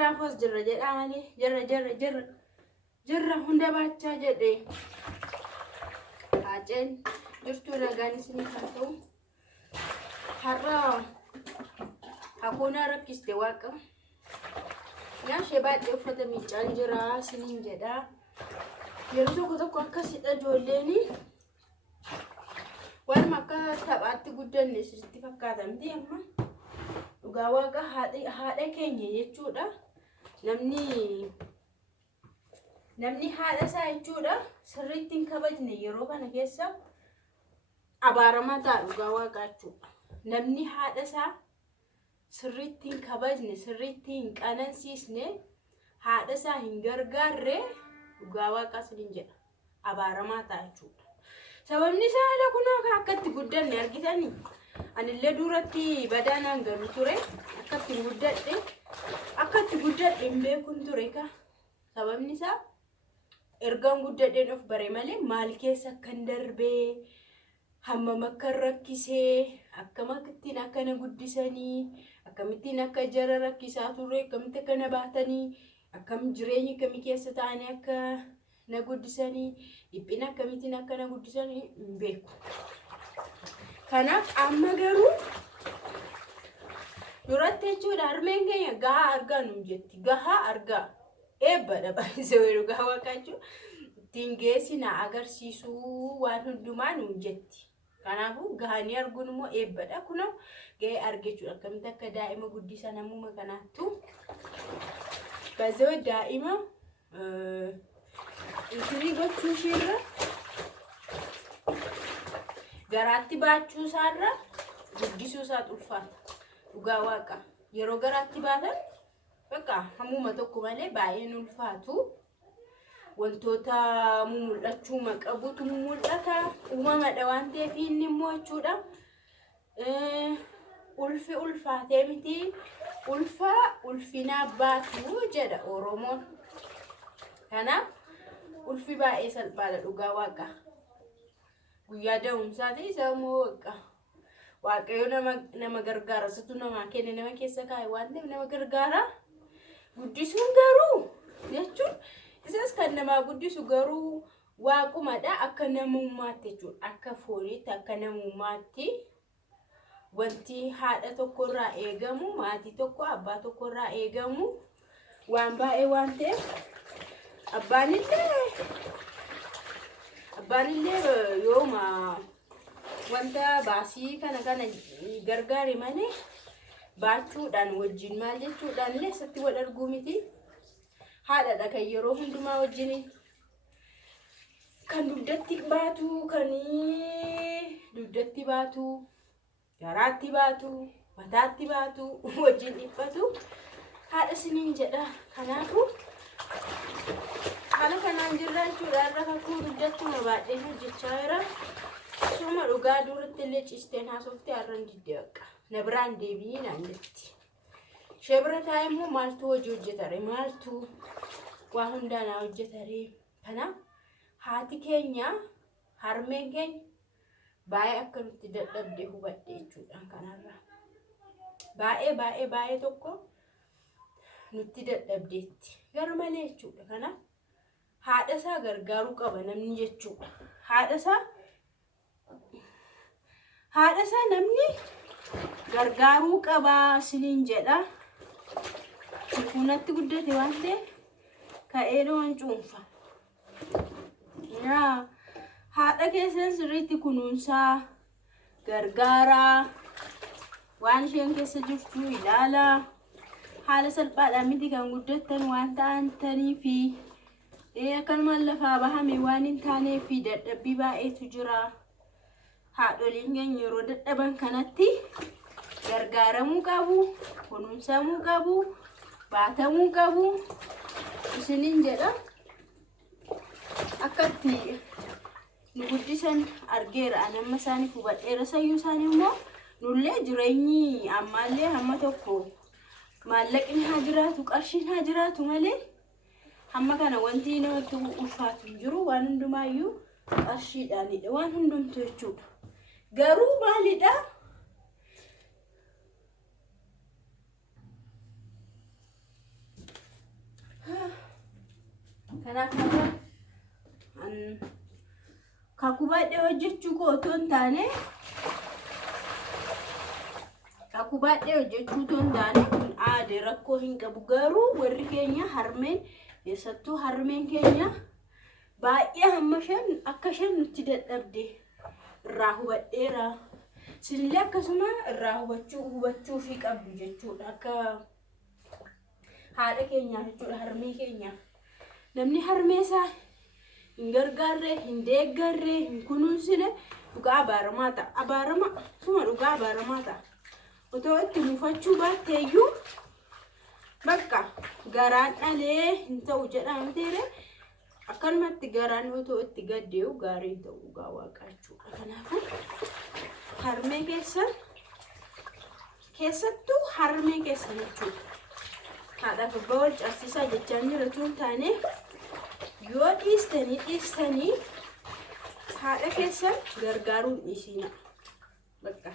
jirra fos jirra jedha malee jirra hunda baachaa jedhe haaceen jirtu nagaan isin kan ta'u har'a hakoona rakkiste waaqa yaa shebaadhee uffata miicaan jira isiniin jedha yeroo tokko akkasidha ijoolleeni waan akka taphaatti guddanne sitti fakkaatamti amma dhugaa waaqa haadha keenya jechuudha namni haadha isaa jechuudha sirriitti hin kabajne yeroo kana keessa abaaramaa ta'a dhugaa waaqa jechuudha namni haadha isaa sirriitti hin kabajne sirriitti hin qanansiisne haadha isaa hin gargaarre dhugaa waaqa isiniin jedha abaaramaa ta'a jechuudha sababni isaa haadha kunoo akkatti guddanne argitanii anillee duratti badaanaan galu ture akkatti guddadhe hin beekun ture ka sababni isaa ergaan guddadheen of bare malee maal keessa akkan darbee hammam akka rakkisee akkamittiin akkana guddisanii akkamittiin akka jara rakkisaa ture akkamitti akka na baatanii akkam jireenya akkamii keessa ta'anii akka na guddisanii dhiphina akkamittiin akka na guddisanii hin beeku. Kanaaf amma garuu duratti jechuudha harmeen keenya gahaa argaa nuun jetti gahaa argaa eebbadha baay'isee wayii dhugaa waaqachuu ittiin geessina agarsiisuu waan hundumaa nuun jetti. Kanaafuu gahanii arguun immoo eebbadha kunoo gahee argachuudha akkamitti akka daa'ima guddisan ammuma kanaattu bazoo daa'ima intirii gochuu isheerra garaatti baachuu isaarra guddisuu isaa ulfaata dhugaa waaqa yeroo garaatti baatan bakka hammuma tokko malee baay'een ulfaatu wantoota mul'achuu maqabutu mul'ata uumamadha waan ta'eef inni immoo jechuudha ulfi ulfaatee miti ulfina baatu jedha Oromoon kanaaf ulfi baay'ee salphaadha dhugaa waaqa guyyaa da'umsaati isa immoo waaqayyo nama gargaara situ nama kenne nama keessa kaa'e waan ta'eef nama gargaara guddisuun garuu jechuun isas kan nama guddisu garuu waaqumadha akka namummaatti jechuudha akka fooniitti akka namummaatti wanti haadha tokkorraa eegamu maatii tokko abbaa tokkorraa eegamu waan baay'ee waan ta'eef abbaanillee yooma wanta baasii kana gargaare malee baachuudhaan wajjin maal jechuudhaan illee isatti wal arguu miti haadhaadha kan yeroo hundumaa wajjin kan dugdatti baatu garaatti baatu mataatti baatu wajjin dhiphatu haadha isiniin jedha kanaafuu haala kanaan jirra jechuudha irra kakuu dugdattuma baadhee hojjechaa jira suma dhugaa duratti illee ciisteen haasofte har'an didde bakka na biraan deebiin aannetti ishee bira taa'e immoo maaltu hojii hojjetare maaltu waa hundaanaa hojjetare kanaaf haati keenya harmeen keenya baay'ee akka nutti dadhabde hubadhe jechuudha kanarraa baay'ee tokko nutti dadhabdeetti gar malee jechuudha kanaaf haadha isaa gargaaruu qaba namni jechuudha haadha isaa namni gargaaruu qaba isiniin jedha kunatti guddate waan ta'eef ka'ee waan cuunfa haadha keessan sirriitti kunuunsaa gargaaraa waan isheen keessa jirtu ilaalaa haala salphaadhaan miti kan guddattan waan ta'aniifi akkanumaan lafaa bahame waan hin taaneefi dadhabbii baay'eetu jira haadholiin keenya yeroo dadhaban kanatti gargaaramuu qabu kunuunsamuu qabu baatamuu qabu isiniin jedha akkatti nu guddisan argeera anamma isaaniif hubadheera sayyuu isaanii immoo nullee jireenyi ammaallee hamma tokko maallaqni haa jiraatu qarshiin haa jiraatu malee hamma kana wanti namatti ulfaatu jiru waan hundumaayyuu qarshiidhaanidha waan hundumtu jechuudha garuu maalidha Kanaaf an kakubadhee hojjechuu koo otoo hin taane kun aadee rakkoo hin qabu. Garuu warri keenya harmeen keessattuu harmeen keenya baay'ee hamma akka shan nutti dadhabde irraa hubadheera. Sinillee akkasuma irraa hubachuu fi qabdu jechuudha. Akka haadha keenyaa jechuudha, harmee keenya. Namni harmee isaa hin gargaarre, hin deeggarre, hin kunuunsine dhugaa abaaramaa ta'a. Dhugaa abaaramaa ta'a. Otoo itti mufachuu baatteeyyuu bakka garaan dhalee hin ta'u jedhamu ta'e akkanumatti garaan otoo itti gaddee'u gaarii ta'u dhugaa waaqaachuudha. Kanaafuu harmee keessattuu harmee keessan jechuudha. Haadhaaf abbaa wal cabsiisaa jechaan jiratu hin taane yoo dhiistanii haadha keessan gargaaruun dhiisina. Bakka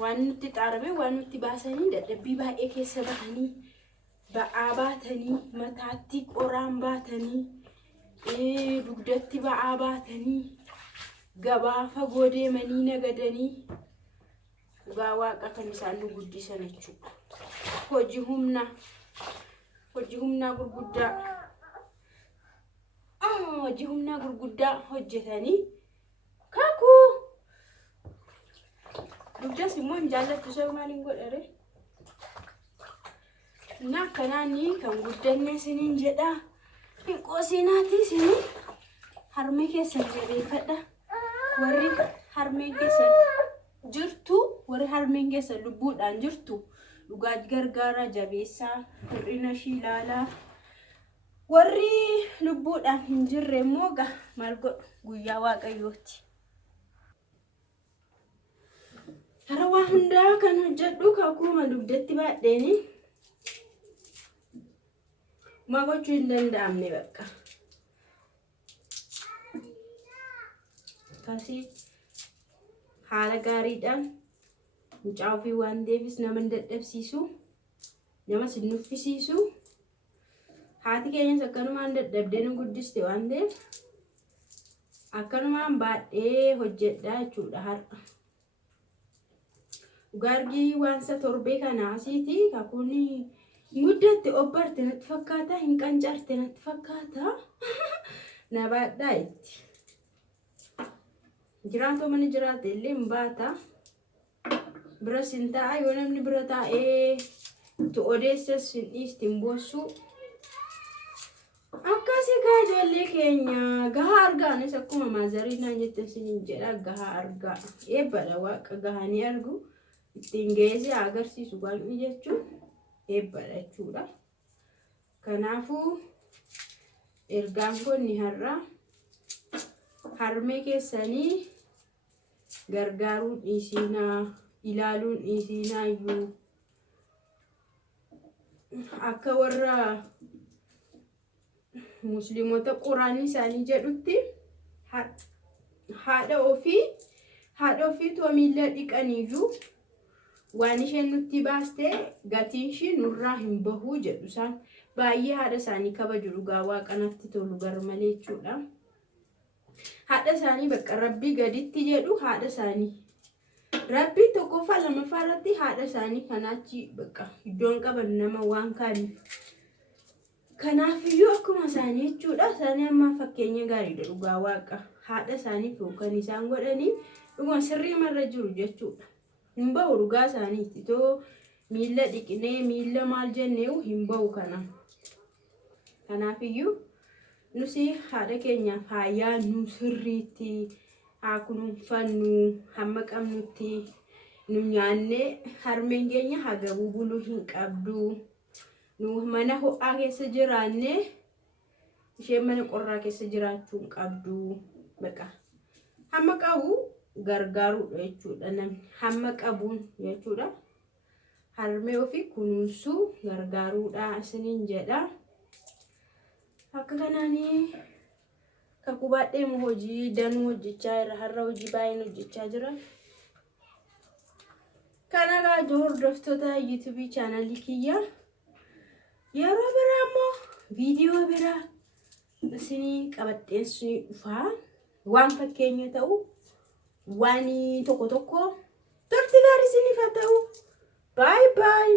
waan nutti xaarame waan nutti baasanii dadhabbii baay'ee keessa bahanii ba'aa baatanii mataatti qoraan baatanii dugdatti ba'aa baatanii gabaa fagoo deemanii nagadanii dhugaa waaqa kan isaan nu guddisan jechuudha. Hojii humnaa gurguddaa hojjetanii kakuu dugdas immoo hin jaallattu soo maaliin godhare na kanaanii kan guddanne isiniin jedha hin qoosinaati isinii harmee keessan jabeeffadha. Warri harmeen keessan jirtu warri harmeen keessan lubbuudhaan jirtu dhugaa gargaaraa jabeessaa hir'ina ishii ilaalaa. Warri lubbuudhaan hin jirre immoo maal godhu guyyaa waaqayyooti. Hara waa hundaa kan hojjedhu kakuma dugdatti baadheeni ma gochuu hin danda'amne bakka. Akkasii haala gaariidhaan mucaa ofii waan deefis nama hin dadhabsiisu, nama sin nuffisiisu. Haati keenyas akkanumaan dadhabdee nu guddiste waan ta'eef akkanumaan baadhee hojjedhaa jechuudha har'a. Gargii waansa torbee kana asiiti kakuun guddatte obbarte natti fakkaata, hin qancarte natti fakkaata. Na baadhaa itti. Jiraatoo mana jiraate illee hin baata. Bira sin ta'a yoo namni bira taa'ee tu odeessas hin dhiisti hin boossu. Akkasii gaa ijoollee keenya gahaa argaanis akkuma maazarii naan jette isiniin jedha gahaa argaa. Eebbadha waaqa gahanii argu. Ittiin geessee agarsiisu waaqni jechuun eebbadha jechuudha. Kanaafuu ergaan kun ni har'a harmee keessanii gargaaruun dhiisinaa, ilaaluun dhiisinaa iyyuu akka warra musliimota quraanni isaanii jedhutti haadha ofiitu miila dhiqaniiyyuu waan isheen nutti baaste gatiin ishii nurraa hin bahuu jedhu isaan. Baay'ee haadha isaanii kabaju dhugaa waaqanatti tolu garmalee jechuudha. Haadha isaanii bakka rabbii gaditti jedhu haadha isaanii. Rabbii tokkoffaa lamaffaa irratti haadha isaanii kanaachi bakka iddoon qaban nama waan kaaniif. Kanaafiyyuu akkuma isaanii jechuudha. Isaanii amma fakkeenya gaariidha dhugaa waaqa. Haadha isaaniif kan isaan godhanii dhuguma sirrii marra jiru jechuudha. Hin bahu dhugaa isaaniitti too miila dhiqnee miila maal jennee hin bahu kana. Kanaafiyyuu nusi haadha keenyaaf faayaa nu sirriitti haa kunuunfannu hamma qabnutti nu nyaannee harmeen keenya hagabuu buluu hin qabdu. Nu mana ho'aa keessa jiraannee isheen mana qorraa keessa jiraachuu hin qabdu. Baqa hamma qabu gargaaruudha jechuudha namni hamma qabuun jechuudha. Harmee ofii kunuunsuu gargaaruudha isiniin jedha. Akka kanaanii kakubadhee hojii danuu hojjechaa jira. Har'a hojii baay'een hojjechaa jira. Kana gaa hordoftoota YouTube chaanalii kiyya yeroo biraa immoo viidiyoo biraa isinii qabadheen isinii dhufaa waan fakkeenya ta'u waan tokko turtii gaarii isiniif haa ta'u. Bye bye.